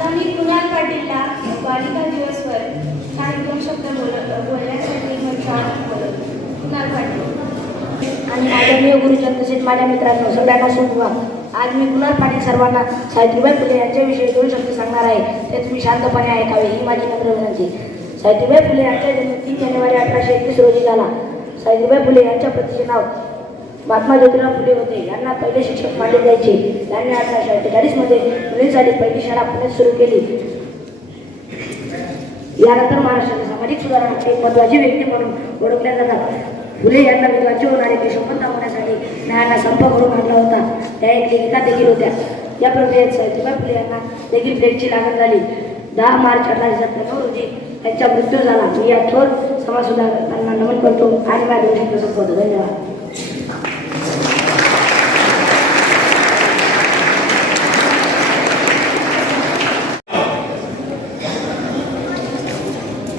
आता मी कुणाल पाटीलला बालिका दिवसवर काही दोन शब्द बोलण्यासाठी कुणाल पाटील. आणि आदरणीय गुरुजन तसेच माझ्या मित्रांनो सगळ्यांना शुभ. आज मी कुणाल पाटील सर्वांना सावित्रीबाई फुले यांच्याविषयी दोन शब्द सांगणार आहे. ते तुम्ही शांतपणे ऐकावे ही माझी नम्र विनंती. सावित्रीबाई फुले यांचा जन्म 3 जानेवारी 1831 रोजी झाला. सावित्रीबाई फुले यांच्या पतीचे नाव महात्मा ज्योतिराव फुले होते. यांना पहिले शिक्षक मानले जायचे. त्यांनी 1848 मध्ये मुलींसाठी पहिली शाळा पुण्यात सुरू केली. यानंतर महाराष्ट्राच्या सामाजिक सुधारणात एक महत्त्वाची व्यक्ती म्हणून ओळखल्या जातात. फुले यांना विधवाचे होणारे ते शपथ दाखवण्यासाठी न्यायाला संप करून आणला होता. त्या एक लेखिका देखील होत्या. या प्रक्रियेत सावित्रीबाई फुले यांना देखील प्लेगची लागण झाली. 10 मार्च 1897 रोजी त्यांचा मृत्यू झाला. मी या थोर समाजसुधारकांना नमन करतो आणि माझ्या शब्द संपवतो. धन्यवाद.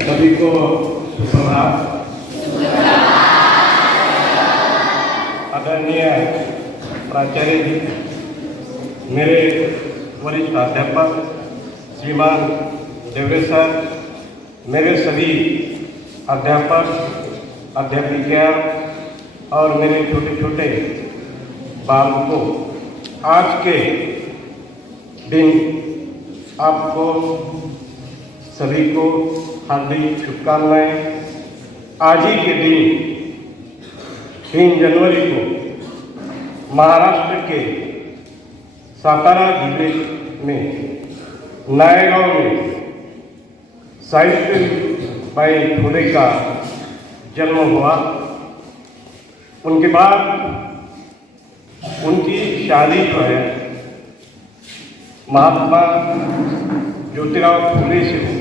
सभी को सुप्रभात। आदरणीय प्राचार्य जी, मेरे वरिष्ठ अध्यापक श्रीमान देवरे सर, मेरे सभी अध्यापक अध्यापिका और मेरे छोटे छोटे बालकों, आज के दिन आपको सभी को हार्दिक शुभकामनाएं। आज ही के दिन 3 जनवरी को महाराष्ट्र के सातारा जिले में नायगांव में सावित्रीबाई फुले का जन्म हुआ। उनके बाद उनकी शादी जो है महात्मा ज्योतिराव फुले से हुई।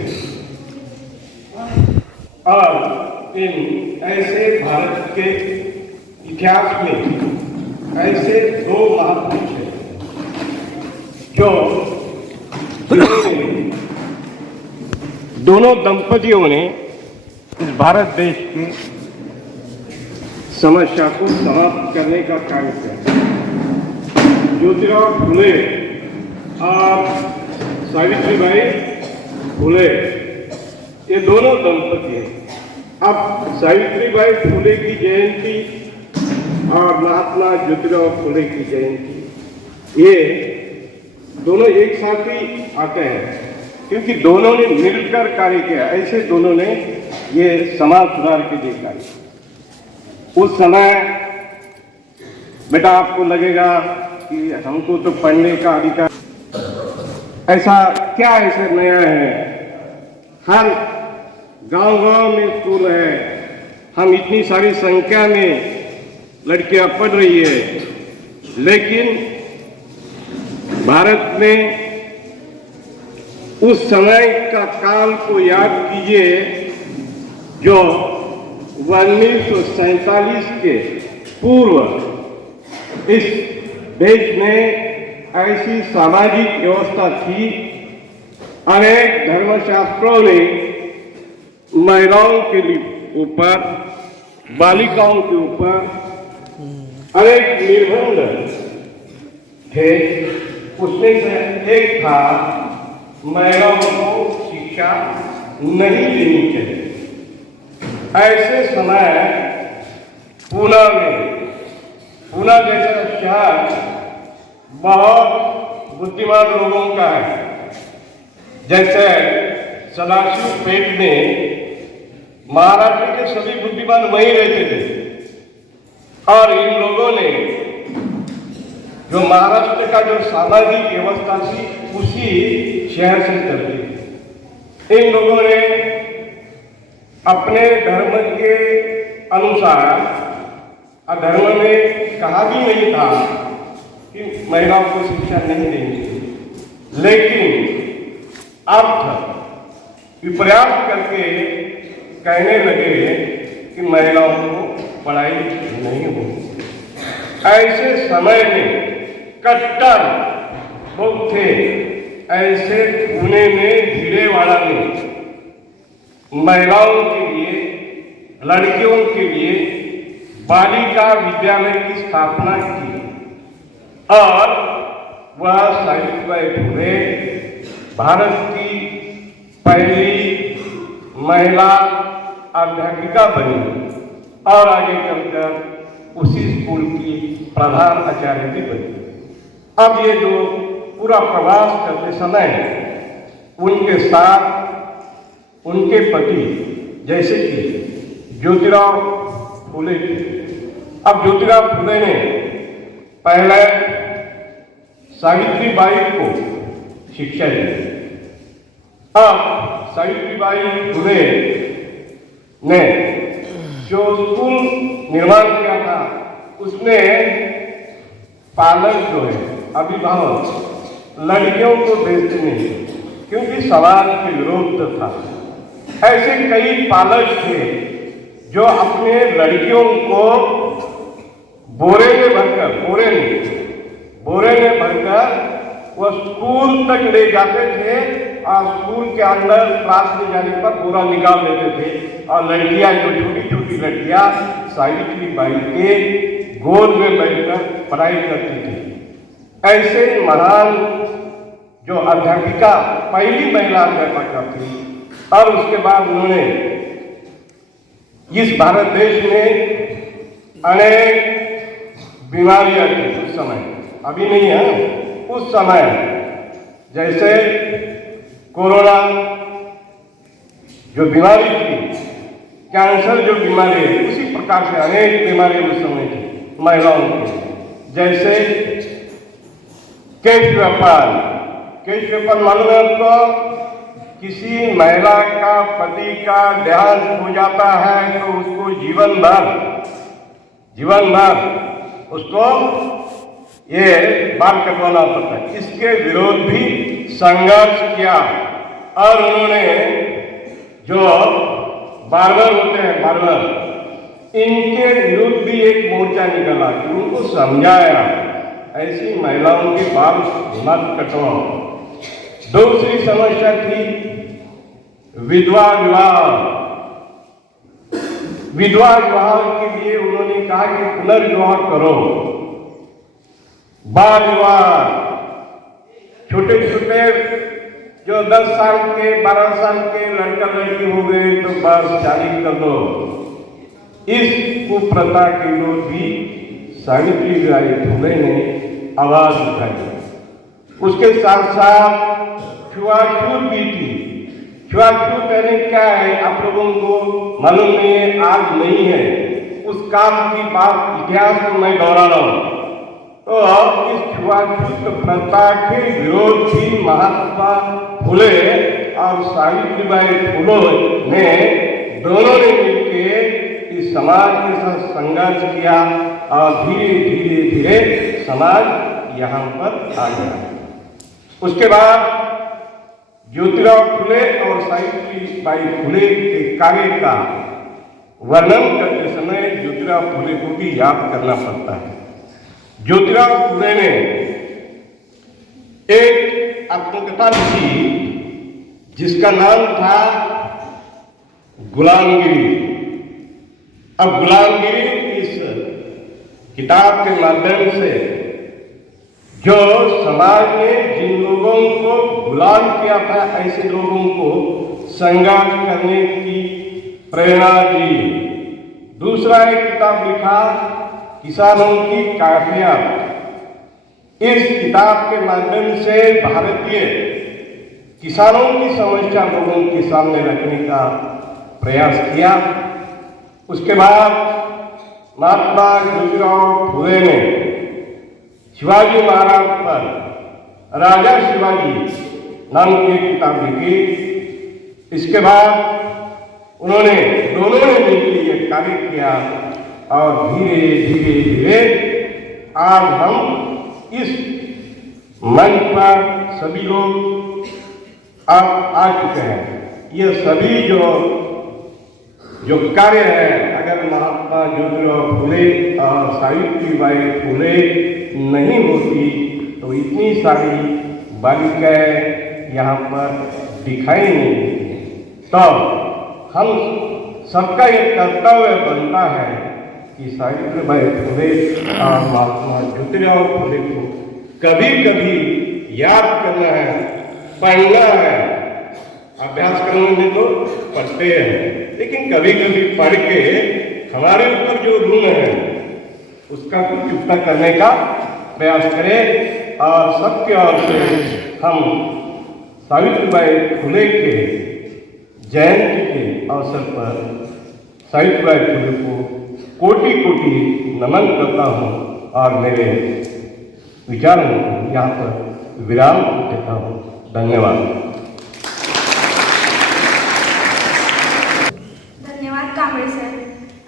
और इन ऐसे भारत के इतिहास में ऐसे 2 महापुरुष हैं जो दोनों दंपतियों ने इस भारत देश की समस्या को समाप्त करने का कार्य किया। ज्योतिराव फुले और सावित्रीबाई फुले ये दोनों दंपति हैं। अब सावित्रीबाई फुले की जयंती और महात्मा ज्योतिराव फुले की जयंती ये दोनों एक साथ ही आते हैं, क्योंकि दोनों ने मिलकर कार्य किया। ऐसे दोनों ने ये समाज सुधार के लिए कार्य। उस समय बेटा आपको लगेगा कि हमको तो पढ़ने का अधिकार, ऐसा क्या ऐसा नया है? हर गांव-गांव में स्कूल है, हम इतनी सारी संख्या में लड़कियां पढ़ रही है, लेकिन भारत में उस समय का काल को याद कीजिए जो 1947 के पूर्व इस देश में ऐसी सामाजिक व्यवस्था थी। अनेक धर्मशास्त्रों ने महिलाओं के ऊपर, बालिकाओं के ऊपर अनेक निर्बंध थे। उसमें से एक था महिलाओं को शिक्षा नहीं देनी चाहिए। ऐसे समय पूना जैसा शहर बहुत बुद्धिमान लोगों का है। जैसे सदाशिव पेट में महाराष्ट्र के सभी बुद्धिमान वहीं रहते थे और इन लोगों ने जो महाराष्ट्र का जो सामाजिक व्यवस्था थी उसी शहर से कर दी। इन लोगों ने अपने धर्म के अनुसार, धर्म में कहा भी नहीं था कि महिलाओं को शिक्षा नहीं देनी चाहिए, लेकिन अब विपर्यास करके कहने लगे कि महिलाओं को पढ़ाई नहीं होगी। ऐसे समय में कट्टर लोग थे। ऐसे पुणे में भिड़ेवाड़ा में महिलाओं के लिए, लड़कियों के लिए बालिका विद्यालय की स्थापना की और वह सावित्रीबाई फुले भारत की पहली महिला अध्यापिका बनी और आगे चलकर उसी स्कूल की प्रधान आचार्य भी बनी। अब ये जो पूरा प्रवास करते समय उनके साथ उनके पति जैसे कि ज्योतिराव फुले थे। अब ज्योतिराव फुले ने पहले सावित्रीबाई को शिक्षा दी। अब सावित्रीबाई फुले ने जो स्कूल निर्माण किया था उसमें पालक जो है अभिभावक लड़कियों को भेजते नहीं क्योंकि समाज के विरोध था। ऐसे कई पालक थे जो अपने लड़कियों को बोरे में भरकर वो स्कूल तक ले जाते थे और स्कूल के अंदर क्लास में जाने पर बोरा निकाल लेते थे और लड़कियां जो छोटी छोटी लड़कियां सावित्रीबाई के गोद में बैठकर पढ़ाई करती थी। ऐसे महान जो अध्यापिका पहली महिला अध्यापिका थी और उसके बाद उन्होंने इस भारत देश में अनेक बीमारियां थी उस समय, अभी नहीं है, उस समय जैसे कोरोना जो बीमारी थी, कैंसर जो बीमारी है, उसी प्रकार से अनेक बीमारियां उस समय थी महिलाओं की। जैसे केश व्यापार मालूम है आपको? किसी महिला का पति का देहांत हो जाता है तो उसको जीवन भर उसको ये बाल कटवाना पड़ता है। इसके विरोध भी संघर्ष किया और उन्होंने जो बार्बर होते हैं इनके विरुद्ध भी एक मोर्चा निकाला, उनको समझाया ऐसी महिलाओं के बाल मत कटवाओ। दूसरी समस्या थी विधवा विवाह के लिए उन्होंने कहा कि पुनर्विवाह करो। बाल विवाह, छोटे छोटे जो 10 साल के 12 साल के लड़का लड़की हो गए तो बस शादी कर दो। इस कुप्रथा के विरोध भी सावित्रीबाई फुले ने आवाज उठाई। उसके साथ साथ छुआछूत भी थी। छुआछूत यानी क्या है आप लोगों को मालूम नहीं है, आज नहीं है, उस काम की बात इतिहास को मैं दोहरा रहा हूं। तो इस छुआछूत प्रथा के विरोध भी महात्मा फुले और सावित्रीबाई फुले ने दोनों ने मिलकर इस समाज के साथ संघर्ष किया और धीरे धीरे समाज यहाँ पर आ गया। उसके बाद ज्योतिराव फुले और सावित्रीबाई फुले के कार्य का वर्णन करते समय ज्योतिराव फुले को भी याद करना पड़ता है। ज्योतिराव फुले ने एक आत्मकथा लिखी जिसका नाम था गुलामगिरी। अब गुलामगिरी इस किताब के माध्यम से जो समाज ने जिन लोगों को गुलाम किया था ऐसे लोगों को संघर्ष करने की प्रेरणा दी। दूसरा एक किताब लिखा किसानों की काफिया। इस किताब के माध्यम से भारतीय किसानों की समस्या लोगों के सामने रखने का प्रयास किया। उसके बाद महात्मा ज्योतिराव फुले ने शिवाजी महाराज पर राजा शिवाजी नाम की एक किताब लिखी। इसके बाद उन्होंने दोनों ने मिलकर ये कार्य किया और धीरे धीरे आज हम इस मंच पर सभी लोग आ चुके हैं। ये सभी जो कार्य है, अगर महात्मा ज्योतिराव फुले और सावित्रीबाई फुले नहीं होती तो इतनी सारी बालिकाएं यहाँ पर दिखाई नहीं देती। तो हम सबका ये कर्तव्य बनता है कि सावित्रीबाई फुले और महात्मा ज्योतिराव फुले को कभी कभी याद करना है पढ़ना है, अभ्यासक्रम में तो पढ़ते हैं, लेकिन कभी कभी पढ़ के हमारे ऊपर जो ऋण है उसका कुछ चुकता करने का प्रयास करें। और सबके ओर से हम सावित्रीबाई फुले के जयंती के अवसर पर सावित्रीबाई फुले को कोटि कोटि नमन करता हूँ और मेरे विचारों को यहाँ पर विराम देता हूँ। धन्यवाद। धन्यवाद कांबळे सर.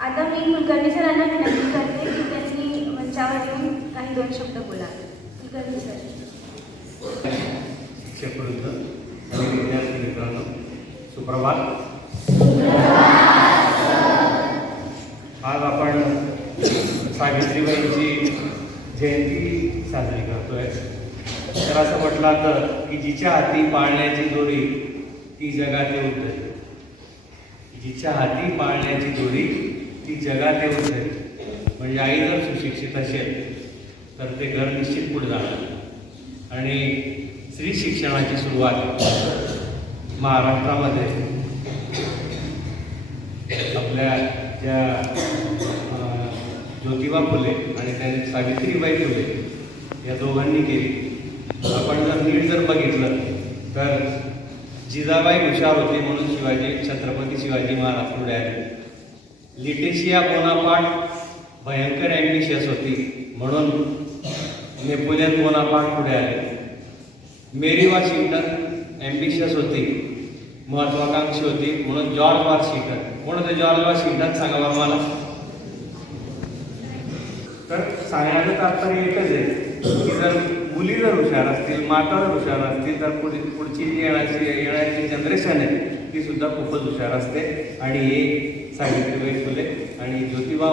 आता मी कुलकर्णी सरांना विनंती करते की त्यांनी मंचावर येऊन काही 2 शब्द बोला. कुलकर्णी सर. शिक्षक वृंद आणि विद्यार्थी मित्रांनो, सुप्रभात. आज आपण सावित्रीबाईंची जयंती साजरी करतोय. तर असं म्हटलं तर की जिच्या हाती पाळण्याची दोरी ती जगात येऊन जाईल. जिच्या हाती पाळण्याची दोरी ती जगात येऊन जाईल. म्हणजे आई जर सुशिक्षित असेल तर ते घर निश्चित पुढे जाणार. आणि स्त्री शिक्षणाची सुरुवात महाराष्ट्रामध्ये आपल्या ज्या ज्योतिबा फुले आणि त्या सावित्रीबाई फुले या दोघांनी केली. आपण जर नीट जर बघितलं तर जिजाबाई हुशार होते म्हणून छत्रपती शिवाजी महाराज पुढे आले. लिटेशिया बोनापार्ट भयंकर ॲम्बिशियस होती म्हणून नेपोलियन बोनापार्ट पुढे आले. मेरी वॉशिंग्टन ॲम्बिशियस होती, महत्वाकांक्षी होती म्हणून जॉर्ज वॉशिंग्टन. कोण होते जॉर्ज वॉशिंग्टन? सांगा बरं मला. तर सांगण्याचं तात्पर्य एकच आहे की जर मुली जर हुशार असतील, माता जर हुशार असतील तर पुढची जी येणारी जनरेशन आहे ती सुद्धा खूपच हुशार असते. आणि हे सावित्रीबाई फुले आणि ज्योतिबा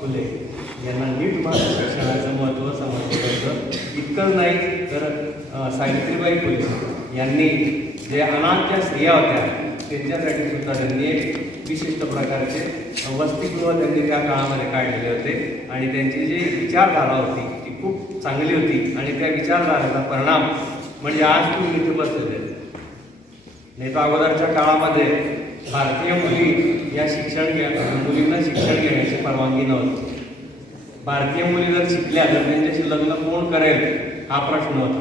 फुले यांना नीट शिक्षणाचं महत्त्व समजलं होतं. इतकंच नाही तर सावित्रीबाई फुले यांनी जे अनाथ ज्या स्त्रिया होत्या त्यांच्यासाठी सुद्धा त्यांनी एक विशिष्ट प्रकारचे वसतिगृह त्यांनी त्या काळामध्ये काढलेले होते. आणि त्यांची जी विचारधारा होती ती खूप चांगली होती. आणि त्या विचारधारेचा परिणाम म्हणजे आज तुम्ही इथे बसलेले. नाही तर अगोदरच्या काळामध्ये भारतीय मुली या मुलींना शिक्षण घेण्याची परवानगी नव्हती. भारतीय मुली जर शिकल्या तर त्यांच्याशी लग्न कोण करेल हा प्रश्न होता.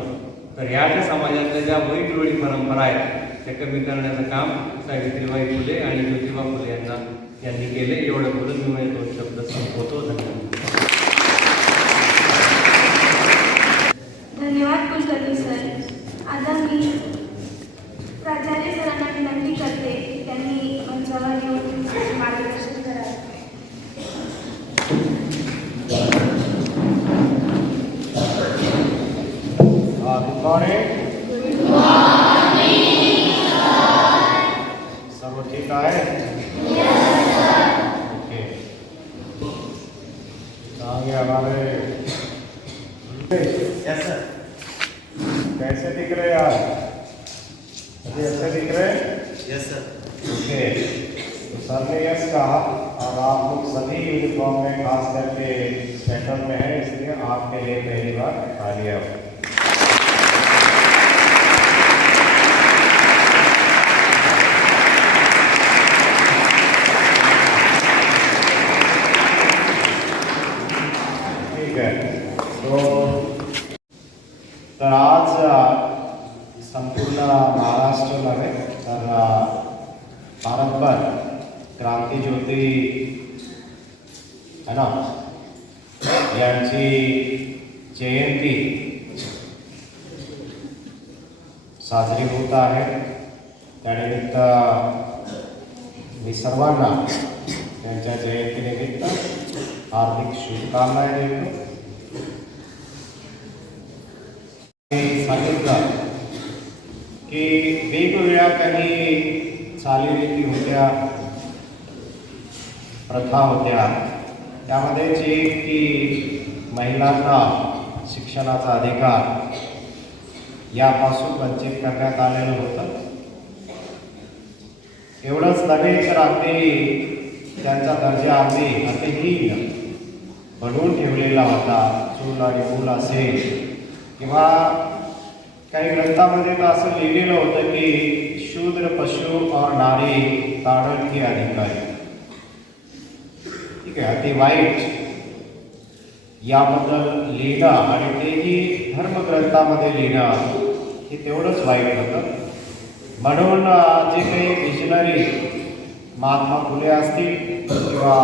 तर ह्या ज्या समाजातल्या ज्या वाईट रूढी परंपरा आहेत त्या कमी करण्याचं काम सावित्रीबाई फुले आणि ज्योतिबा फुले यांनी केले. एवढं बोलून मी माझे 2 शब्द संपवतो. धन्यवाद कुलकर्णी सर. आता मी प्राचार्य सरांना विनंती करते की त्यांनी मंचावर येऊन मार्गदर्शन करावे. Good morning. सर्व ठीक आहे? ओके. आगे हमारे यस सर. कैसे दिख रहे यार? अभी ऐसे दिख रहे? Yes sir. ओके. तो सर ने यस कहा और आप लोग सभी यूनिफॉर्म में, खास करके स्वेटर में है, इसलिए आपके लिए पहली बार आ लिया. तर आज संपूर्ण महाराष्ट्र नव्हे तर भारतभर क्रांती ज्योती है ना यांची जयंती साजरी होत आहे. त्यानिमित्त मी सर्वांना त्यांच्या जयंतीनिमित्त हार्दिक शुभकामना देतो. सांगितलं की वेगवेगळ्या काही चालीरीती होत्या, प्रथा होत्या. त्यामध्येच एक की महिलांना शिक्षणाचा अधिकार यापासून वंचित करण्यात आलेलं होतं. एवढंच नव्हे तर अगदी त्यांचा दर्जा अगदी अतिहीन बनवून ठेवलेला होता. चूल आणि मूल असेल किंवा काही ग्रंथामध्ये तर असं लिहिलेलं होतं की शूद्र पशु और नारी ताडण की अधिकारी. ठीक आहे, अति वाईट याबद्दल लिहिणं आणि तेही धर्मग्रंथामध्ये लिहिणं हे तेवढंच वाईट होतं. म्हणून जे काही विजनरी महात्मा फुले असतील किंवा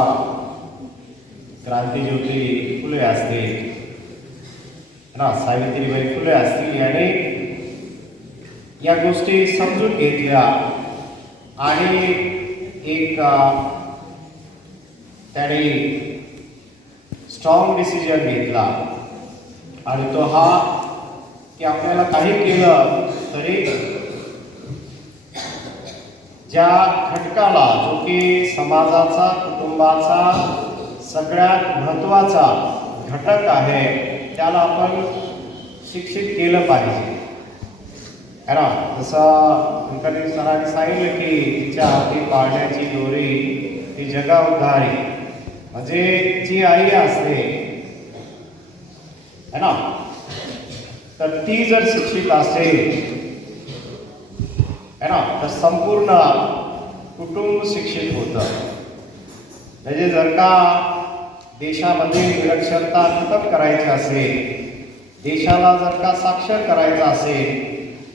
क्रांतिज्योती फुले असतील ना, सावित्रीबाई फुले असतील, याने या गोष्टी समजून घेतल्या आणि एक त्याने स्ट्रॉंग डिसिजन घेतला आणि तो हा की आपल्याला काही केलं तरी ज्या घटकाला, जो की समाजाचा, कुटुंबाचा सगळ्यात महत्त्वाचा घटक आहे, त्याला आपण शिक्षित केलं पाहिजे, है ना. जसं कुलकर्णी सरांनी सांगितलं की तिच्या हाती पाळण्याची दोरी ती जगा उद्धारी. म्हणजे जी आई असते, है ना, तर ती जर शिक्षित असेल, है ना, तर संपूर्ण कुटुंब शिक्षित होतं. म्हणजे जर का देशामध्ये निरक्षरता खतम करायची असेल, देशाला जर का साक्षर करायचं असेल,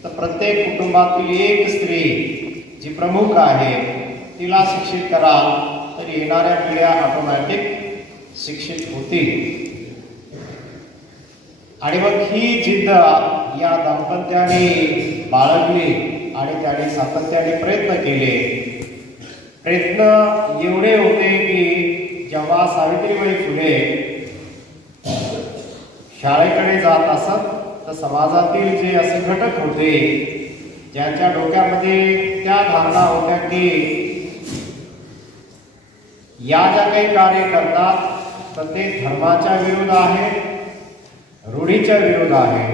तर प्रत्येक कुटुंबातील एक स्त्री जी प्रमुख आहे तिला शिक्षित कराल तर येणाऱ्या पिढ्या ऑटोमॅटिक शिक्षित होतील. आणि मग ही जिद्द या दाम्पत्याने बाळगली आणि त्याने सातत्याने प्रयत्न केले. प्रयत्न एवढे होते की जेव्हा सावित्रीबाई फुले शाळेकडे जात असत तर समाजातील जे असे घटक होते ज्यांच्या डोक्यामध्ये त्या धारणा होत्या की या ज्या काही कार्य करतात तर ते धर्माच्या विरुद्ध आहे, रूढीच्या विरुद्ध आहे,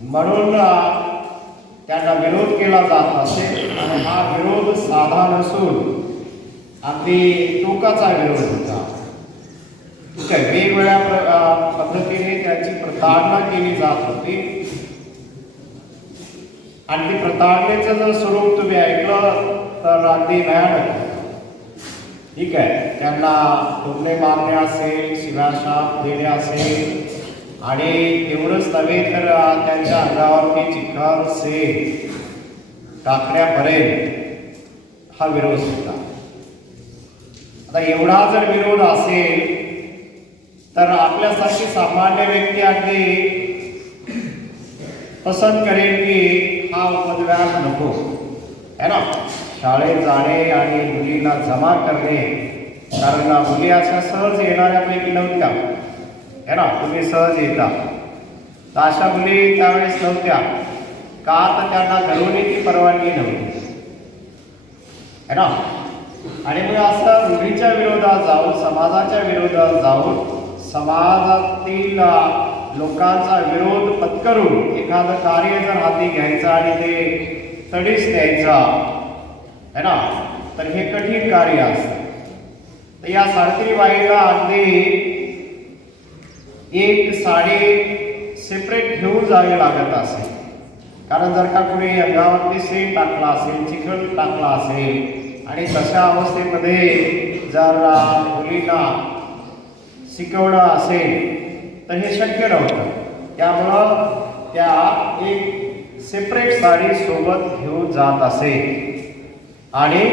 म्हणून त्यांना विरोध केला जात असेल. आणि हा विरोध साधा नसून अगदी टोकाचा विरोध होता. ठीक आहे, वेगवेगळ्या पद्धतीने त्याची प्रताडणा केली जात होती. आणि ती प्रताडणेचं जर स्वरूप तुम्ही ऐकलं तर अगदी भयानक. ठीक आहे, त्यांना टोमणे मारणे असेल, शिव्याशाप देणे असेल, आणि एवढंच नव्हे तर त्यांच्या अंगावरती चिखल सेल टाकण्यापर्यंत हा विरोध होता. आता एवढा जर विरोध असेल तर आपल्यासारखी सामान्य व्यक्ती अगदी पसंत करेल की हा उपद्व्यास नको, है ना. शाळेत जाणे आणि मुलींना जमा करणे, कारण मुली अशा सहज येणाऱ्यापैकी नव्हत्या, है ना. तुम्ही सहज येता, तर अशा मुली त्यावेळेस नव्हत्या. का तर त्यांना घडवणे ती परवानगी नव्हती, है ना. आणि मग असं रूढीच्या विरोधात जाऊन, समाजाच्या विरोधात जाऊन, समाजातील लोकांचा विरोध पत्करून एखादं कार्य जर हाती घ्यायचं आणि ते तडीस द्यायचं, है ना, तर हे कठीण कार्य असतं. तर या सावित्रीबाईला अगदी एक साडी सेपरेट घेऊन जावी लागत असेल. कारण जर का कोणी अंगावरती सेल टाकला असेल, चिखल टाकला असेल, आणि तशा अवस्थेमध्ये जर मुलींना शिकवणं असेल तर हे शक्य नव्हतं. त्यामुळं त्या एक सेपरेट साडी सोबत घेऊन जात असे. आणि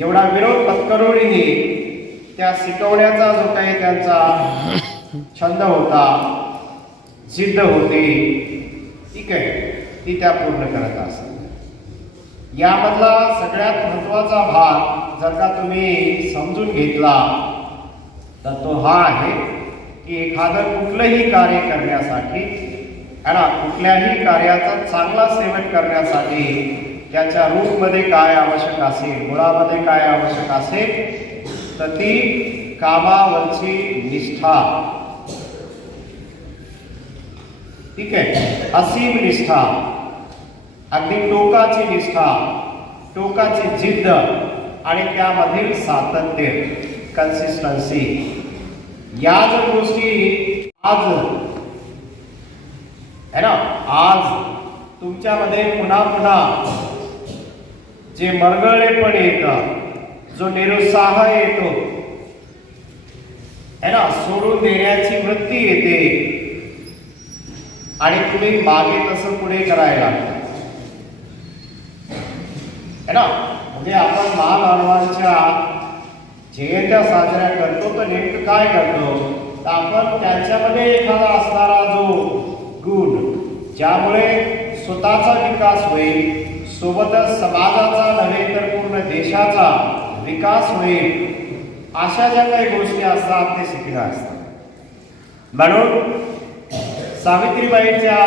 एवढा विरोध पत्करूनही त्या शिकवण्याचा जो काही त्यांचा छंद होता, जिद्द होती, ठीक आहे, ती त्या पूर्ण करत असत. यामधला सगळ्यात महत्त्वाचा भाग जर का तुम्ही समजून घेतला तर तो हा आहे की एखादं कुठलंही कार्य करण्यासाठी, है ना, कुठल्याही कार्याचा चांगला सेवन करण्यासाठी त्याच्या रूटमध्ये काय आवश्यक असेल, मुळामध्ये काय आवश्यक असेल, तर ती कामावरची निष्ठा. ठीक आहे, असीम निष्ठा, अगदी टोकाची निष्ठा, टोकाची जिद्द आणि त्यामधील सातत्य, कन्सिस्टन्सी. या जर गोष्टी आज, है ना, आज तुमच्यामध्ये पुन्हा पुन्हा जे मरगळलेपण येतं, जो निरुत्साह येतो है ना, सोडून देण्याची वृत्ती येते आणि तुम्ही मागे तसं पुढे करायला लागता है ना. म्हणजे आपण महामानवांच्या जयंत्या साजऱ्या करतो तर नेमकं काय करतो, तर आपण त्यांच्यामध्ये एखादा असणारा जो गुण ज्यामुळे स्वतःचा विकास होईल, सोबतच समाजाचा नव्हे तर पूर्ण देशाचा विकास होईल, अशा ज्या काही गोष्टी असतात ते शिकणं असतात. म्हणून सावित्रीबाईंच्या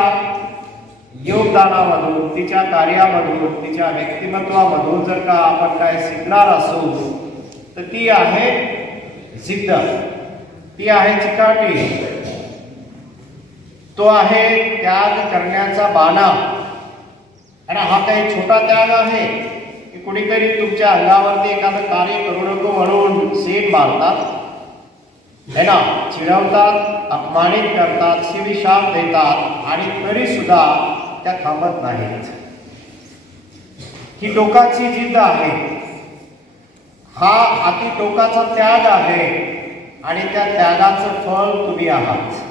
योगदानामधून, तिच्या कार्यामधून, तिच्या व्यक्तिमत्वामधून जर का आपण काय शिकणार असू तर ती आहे जिद्द, ती आहे चिकाटी, तो आहे त्याग करण्याचा बाणा. आणि हा काही छोटा त्याग आहे की कुणीतरी तुमच्या अंगावरती एखादं कार्य करू नको म्हणून सेन मारतात है ना, चिडवतात, अपमानित करतात, शिवीशाप देतात आणि तरी सुद्धा त्या थांबत नाहीत. ही टोकाची जिद्द आहे, हा अति टोकाचा त्याग आहे आणि त्या त्यागाचं फळ तुम्ही आहात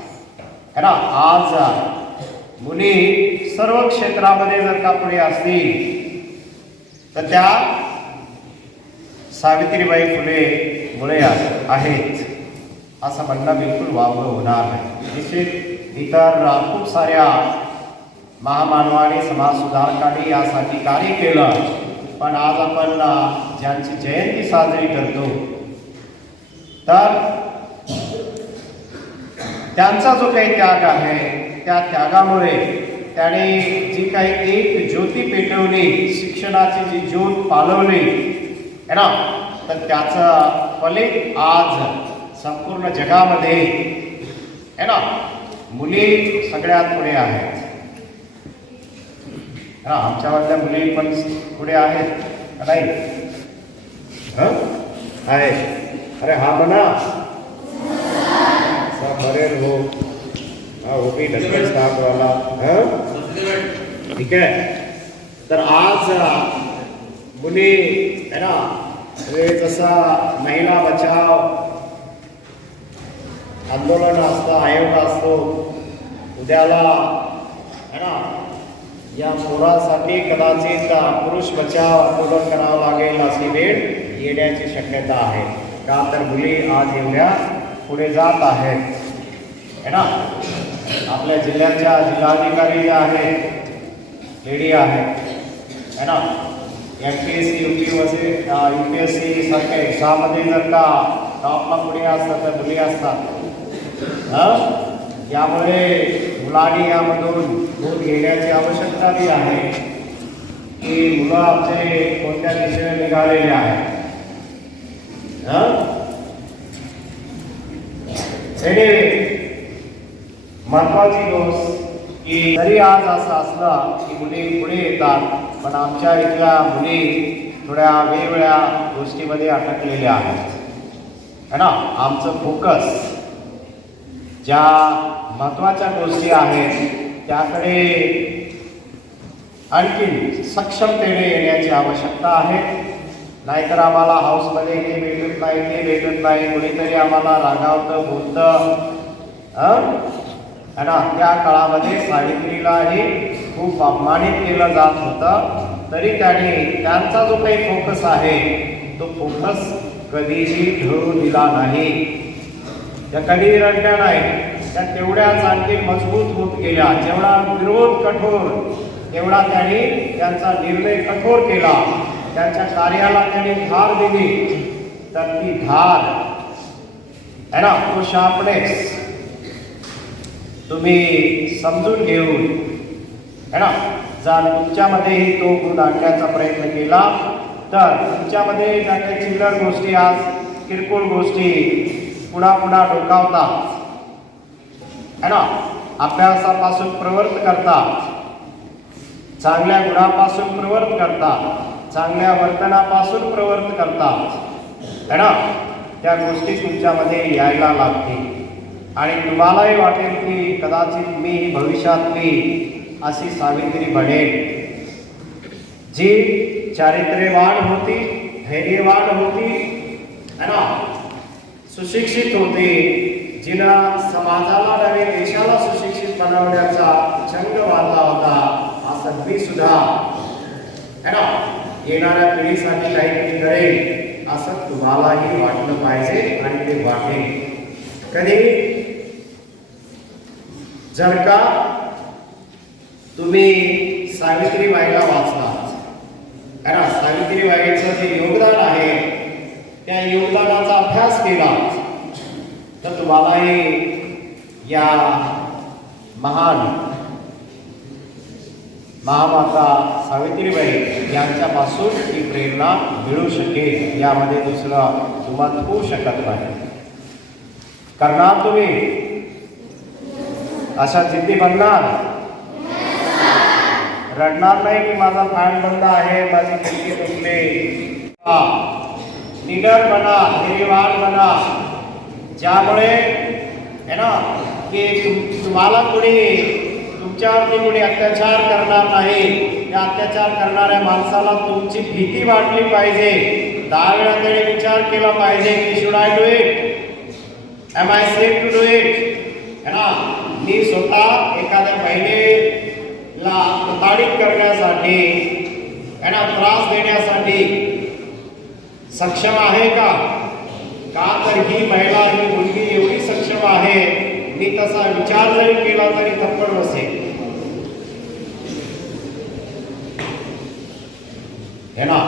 है ना. आज मुली सर्व क्षेत्रामध्ये जर का पुढे असतील तर त्या सावित्रीबाई फुले मुळे आहेत असं म्हणणं बिलकुल वावगं होणार नाही. निश्चित इतर खूप साऱ्या महामानवाने, समाज सुधारकांनी यासाठी कार्य केलं, पण आज आपण ज्यांची जयंती साजरी करतो तर त्यांचा जो काही त्याग आहे त्या त्यागामुळे त्याने जी काही एक ज्योती पेटवली, शिक्षणाची जी ज्योत पालवली है ना, तर त्याचं फलित आज संपूर्ण जगामध्ये है ना, मुली सगळ्यात पुढे आहेत ना. आमच्यामधल्या मुली पण पुढे आहेत का नाही आहे. अरे हा म्हणा बरे हो, हा वो भी ढक्कन स्टाफ वाला ठीक आहे. तर आज मुली है ना, जसा महिला बचाव आंदोलन असतं, आयोग असतो, उद्याला है ना या पोरासाठी कदाचित पुरुष बचाव आंदोलन करावं लागेल अशी वेळ येण्याची शक्यता आहे. का तर मुली आज एवढ्या पुढे जात आहेत है ना. आपल्या जिल्ह्याच्या जिल्हाधिकारी ज्या आहेत लेडी आहेत है ना, MPSC UPSC सारख्या एक्झाममध्ये जर का टॉपला पुढे असतात तर मुली असतात. यामुळे मुलांनी यामधून बोध घेण्याची आवश्यकता बी आहे की मुलं आमचे कोणत्या दिशेने निघालेले आहेत. महत्वाची गोष्ट की जरी आज असं असलं की मुली पुढे येतात, पण आमच्या इथल्या मुली थोड्या वेगवेगळ्या गोष्टीमध्ये अटकलेल्या आहेत है ना. आमचं फोकस ज्या महत्त्वाच्या गोष्टी आहेत त्याकडे आणखी सक्षमतेने येण्याची आवश्यकता आहे. नाहीतर आम्हाला हाऊसमध्ये हे भेटत नाही, ते भेटत नाही, कोणीतरी आम्हाला रागावतं, बोलतं है ना. त्या काळामध्ये सावित्रीलाही खूप अपमानित केलं जात होतं, तरी त्यांचा जो काही फोकस आहे तो फोकस कधीही ढळू दिला नाही. त्या कधी रडल्या नाही, त्या तेवढ्याच आणखी मजबूत होत गेल्या. जेवढा विरोध कठोर तेवढा त्यांनी त्यांचा निर्णय कठोर केला, त्यांच्या कार्याला त्यांनी धार दिली. तर ती धार है ना, तो शार्पनेस तुम्ही समजून घेऊन है ना, जर तुमच्यामध्येही तो गुण आणण्याचा प्रयत्न केला तर तुमच्यामध्ये ज्या काही चिल्लर गोष्टी, आज किरकोळ गोष्टी पुन्हा पुन्हा डोकावतात है ना, अभ्यासापासून प्रवृत्त करतात, चांगल्या गुणापासून प्रवृत्त करतात, चांगल्या वर्तनापासून प्रवृत्त करतात है ना, त्या गोष्टी तुमच्यामध्ये यायला लागतील. आणि तुम्हालाही वाटेल की कदाचित मी भविष्यातली अशी सावित्री बनेल, जी चारित्र्यवान होती, धैर्यवान होती, है ना, सुशिक्षित होती, जिनं समाजाला नव्हे देशाला सुशिक्षित बनवण्याचा चंग वाढला होता. असं मी सुद्धा, है ना, येणाऱ्या पिढीसाठी काहीतरी करेल असं तुम्हालाही वाटलं पाहिजे आणि ते वाटेल. कधी जर का तुम्ही सावित्रीबाईला वाचलात, है ना, सावित्रीबाईचं जे योगदान आहे त्या योगदानाचा अभ्यास केला तर तुम्हालाही या महान महामाता सावित्रीबाई यांच्यापासून ही प्रेरणा मिळू शकेल. यामध्ये दुसरं दुमत होऊ शकत नाही. करणार तुम्ही अशा जिद्दी बनणार, रडणार नाही की माझा फॅन बंद आहे, माझी खिडकी तुटली. निडर बना, धैर्यवान बना, ज्यामुळे है ना की तुम्हाला कोणी तुमच्यावरती कोणी अत्याचार करणार नाही. त्या अत्याचार करणाऱ्या माणसाला तुमची भीती वाटली पाहिजे. 10 वेळा तरी विचार केला पाहिजे की should I do it, am I safe to do it, है ना. मी स्वतः एखाद्या महिलेला प्रताडित करण्यासाठी, है ना, त्रास देण्यासाठी सक्षम आहे का? का तर ही महिला, ही मुलगी एवढी सक्षम आहे, मी तसा विचार जरी केला तरी थप्पड बसेल, है ना.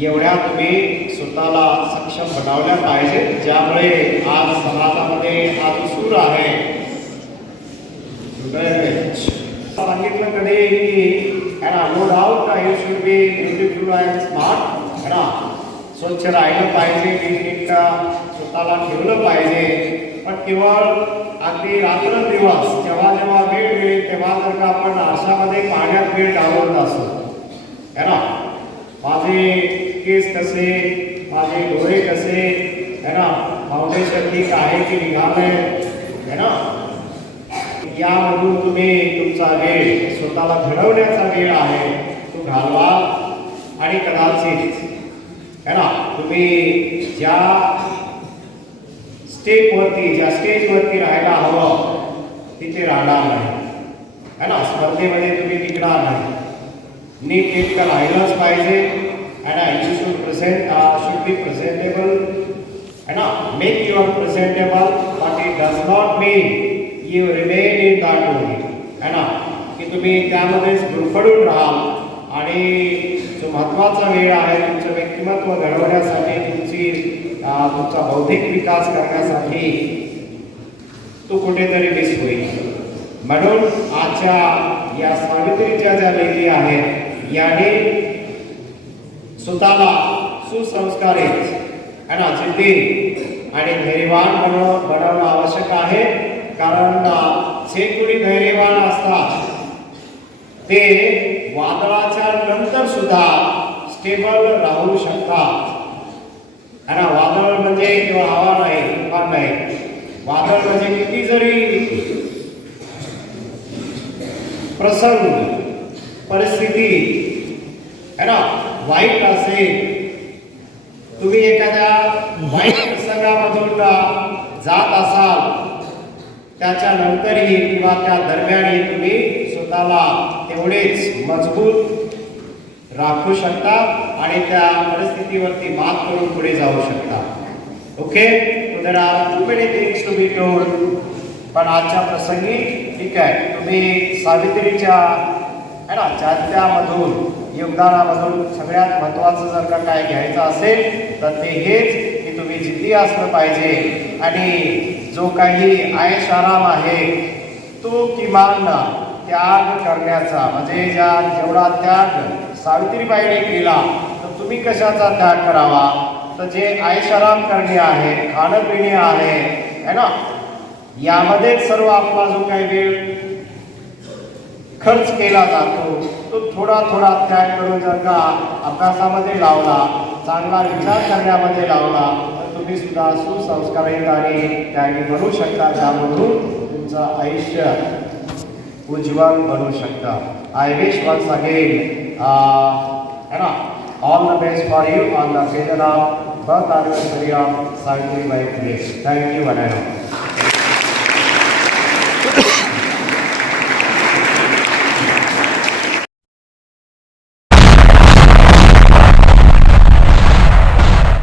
एवढ्या तुम्ही स्वतःला सक्षम बनवल्या पाहिजे, ज्यामुळे आज समाजामध्ये हा जो सूर आहे. सांगितलं कधी की है ना, no doubt you should be beautiful and smart, है ना. स्वच्छ राहिलं पाहिजे, नीटनेटकं स्वतःला ठेवलं पाहिजे. पण केवळ अगदी रात्रंदिवस जेव्हा जेव्हा वेळ मिळेल तेव्हा जर का आपण आरशामध्ये पाण्यात वेळ घालवत असो, है ना, माझे केस कसे, माझे डोळे कसे, है ना, फाउंडेशन ठीक आहे की निघालंय, है ना, यामधून तुम्ही तुमचा वेळ स्वतःला घडवण्याचा वेळ आहे तो घालवा. आणि कदाचित, है ना, तुम्ही ज्या स्टेपवरती, ज्या स्टेजवरती राहायला हवं तिथे राहणार नाही, है ना. स्पर्धेमध्ये तुम्ही टिकणार नाही. नीट नेटकं राहिलंच पाहिजे, है ना. यू शुड बी प्रेझेंटेबल, है ना. Make your presentable, but it does not mean you remain in that only, है ना, की तुम्ही त्यामध्येच गुरफडून राहाल. आणि जो महत्त्वाचा वेळ आहे तुमचं व्यक्तिमत्व घडवण्यासाठी, तुमचा बौद्धिक विकास करण्यासाठी, तो कुठेतरी मिस होईल. म्हणून आजच्या या सावित्रीच्या ज्या लेखी आहेत याने स्वतःला सुसंस्कारित, है ना, जिद्दी आणि धैर्यवान बनवणं आवश्यक आहे. कारण जे कोणी धैर्यवान असतात ते वादळाच्या नंतर सुद्धा स्टेबल राहू शकतात, है ना. वादळ म्हणजे किंवा हवा नाही, तुफान नाही. वादळ म्हणजे किती जरी प्रसंग, परिस्थिती, है ना, वाईट असेल, तुम्ही एखाद्या वाईट प्रसंगामधून जात असाल त्याच्यानंतरही किंवा त्या दरम्यानही तुम्ही स्वतःला तेवढेच मजबूत राखू शकता आणि त्या परिस्थितीवरती मात करून पुढे जाऊ शकता. Okay, there are too many things to be told. पण आजच्या प्रसंगी ठीक आहे, तुम्ही सावित्रीच्या, है ना, चारित्र्यामधून, योगदानामधून सगळ्यात महत्त्वाचं जर का काय घ्यायचं असेल तर ते हेच की तुम्ही जिद्दी असलं पाहिजे. आणि जो काही आयश आराम आहे तो किमान त्याग करण्याचा, म्हणजे जेवढा त्याग सावित्रीबाईने केला तर तुम्ही कशाचा त्याग करावा. तर जे आयश आराम करणे आहे, खाणं पिणे आहे, है ना, यामध्येच सर्व आपला जो काही वेळ खर्च केला जातो तो थोडा थोडा त्याग करून जर का अभ्यासामध्ये लावला, चांगला विचार करण्यामध्ये लावला तर तुम्ही सुद्धा सुसंस्कारित आणि त्यागी बनू शकता, ज्यामधून तुमचं आयुष्य उज्ज्वल बनू शकता. I wish once again all the best for you on the occasion of birth anniversary of Savitribai Phule. Thank you, Vanaya.